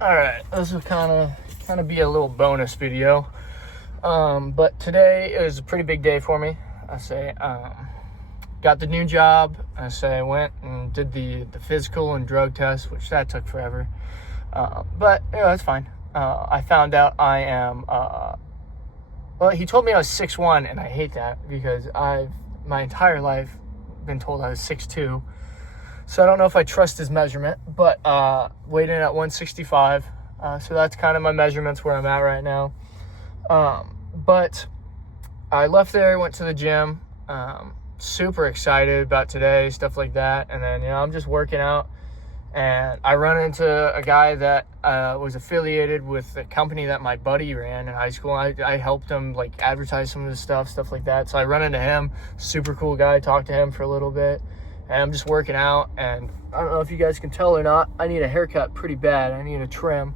All right, this will kind of be a little bonus video. But today is a pretty big day for me. I say, got the new job. I went and did the physical and drug test, which that took forever. But that's fine. I found out I am. Well, he told me I was 6'1", and I hate that because I've my entire life been told I was 6'2". So I don't know if I trust his measurement, but weighed in at 165. So that's kind of my measurements where I'm at right now. But I left there, went to the gym, super excited about today, stuff like that. And then, I'm just working out. And I run into a guy that was affiliated with the company that my buddy ran in high school. I helped him advertise some of his stuff like that. So I run into him, super cool guy, talked to him for a little bit. And I'm just working out, and I don't know if you guys can tell or not, I need a haircut pretty bad. I need a trim.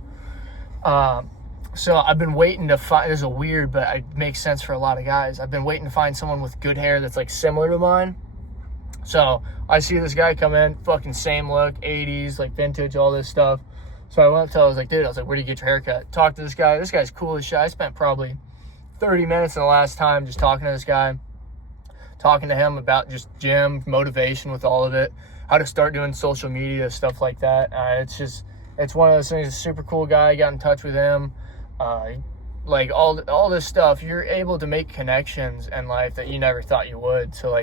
So I've been waiting to find, this is weird, but it makes sense for a lot of guys. I've been waiting to find someone with good hair that's similar to mine. So I see this guy come in, fucking same look, 80s, vintage, all this stuff. So I went up to him, I was like, dude, where do you get your haircut? Talk to this guy. This guy's cool as shit. I spent probably 30 minutes in the last time just talking to this guy. Talking to him about just gym, motivation with all of it, how to start doing social media, stuff like that. It's one of those things. A super cool guy. Got in touch with him. All this stuff, you're able to make connections in life that you never thought you would. So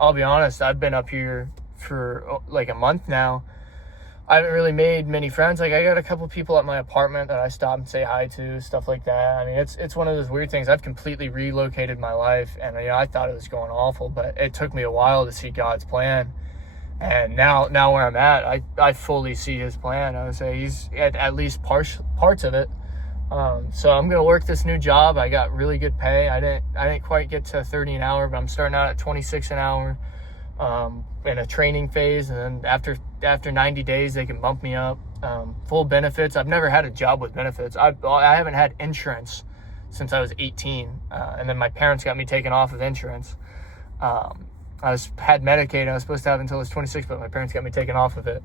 I'll be honest, I've been up here for a month now. I haven't really made many friends. I got a couple people at my apartment that I stop and say hi to, stuff like that. I mean, it's one of those weird things. I've completely relocated my life, and I thought it was going awful, but it took me a while to see God's plan. And now where I'm at, I fully see His plan. I would say He's at least parts of it. So I'm gonna work this new job. I got really good pay. I didn't quite get to 30 an hour, but I'm starting out at 26 an hour. In a training phase, and then after 90 days they can bump me up. Full benefits. I've never had a job with benefits. I haven't had insurance since I was 18, and then my parents got me taken off of insurance. I had Medicaid. I was supposed to have until I was 26, but my parents got me taken off of it.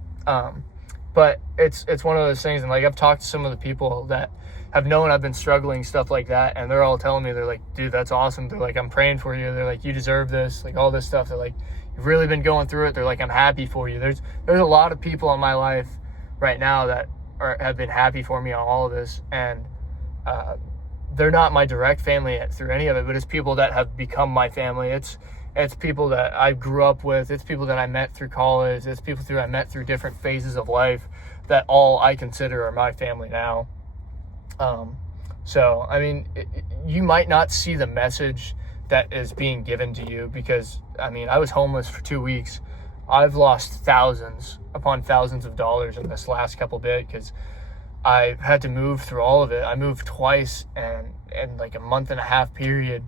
But it's one of those things, and I've talked to some of the people that have known I've been struggling, stuff like that, and they're all telling me, they're like, dude, that's awesome. They're like, I'm praying for you. They're like, you deserve this, all this stuff. They're like, you've really been going through it. They're like, I'm happy for you. There's a lot of people in my life right now that have been happy for me on all of this, and they're not my direct family through any of it, but it's people that have become my family. It's people that I grew up with. It's people that I met through college. It's people I met through different phases of life that all I consider are my family now. So, I mean, you might not see the message that is being given to you because, I was homeless for 2 weeks. I've lost thousands upon thousands of dollars in this last couple bit because I had to move through all of it. I moved twice and in a month and a half period.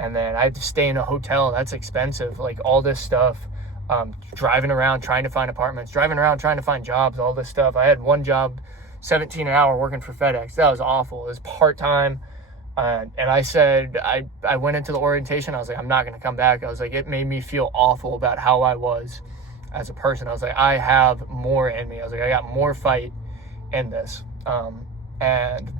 And then I had to stay in a hotel. That's expensive. All this stuff, driving around, trying to find apartments, driving around, trying to find jobs, all this stuff. I had one job, 17 an hour working for FedEx. That was awful. It was part-time. And I said, I went into the orientation. I was like, I'm not going to come back. I was like, it made me feel awful about how I was as a person. I was like, I have more in me. I was like, I got more fight in this. And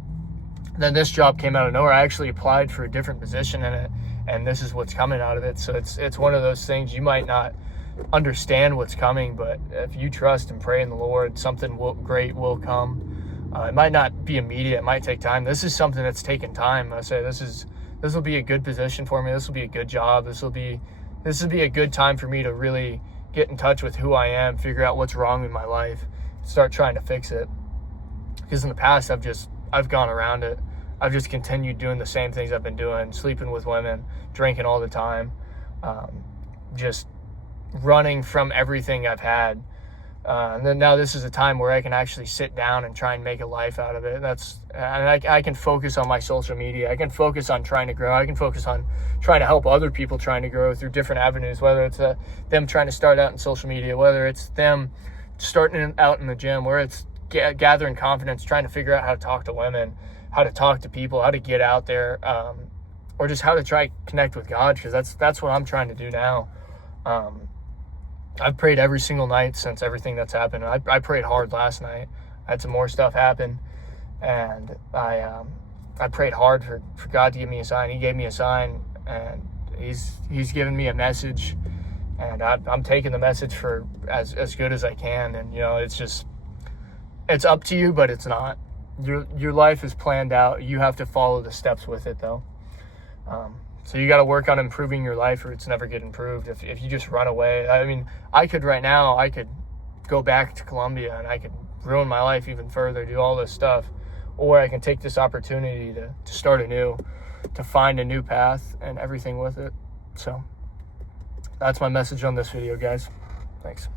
then this job came out of nowhere. I actually applied for a different position in it, and this is what's coming out of it. So it's one of those things you might not understand what's coming, but if you trust and pray in the Lord, something great will come. It might not be immediate. It might take time. This is something that's taken time. I say this will be a good position for me. This will be a good job. This will be a good time for me to really get in touch with who I am, figure out what's wrong in my life, start trying to fix it. Because in the past, I've gone around it. I've just continued doing the same things I've been doing, sleeping with women, drinking all the time, just running from everything I've had. And then now this is a time where I can actually sit down and try and make a life out of it. I can focus on my social media. I can focus on trying to grow. I can focus on trying to help other people trying to grow through different avenues, whether it's them trying to start out in social media, whether it's them starting out in the gym, where it's gathering confidence, trying to figure out how to talk to women, how to talk to people, how to get out there, or just how to try to connect with God, because that's what I'm trying to do now. I've prayed every single night since everything that's happened. I prayed hard last night. I had some more stuff happen, and I prayed hard for God to give me a sign. He gave me a sign, and he's given me a message, and I'm taking the message for as good as I can. And it's up to you, but it's not. Your life is planned out. You have to follow the steps with it, though. So you got to work on improving your life, or it's never get improved. If you just run away, I mean, I could go back to Colombia and I could ruin my life even further, do all this stuff, or I can take this opportunity to start anew, to find a new path and everything with it. So that's my message on this video, guys. Thanks.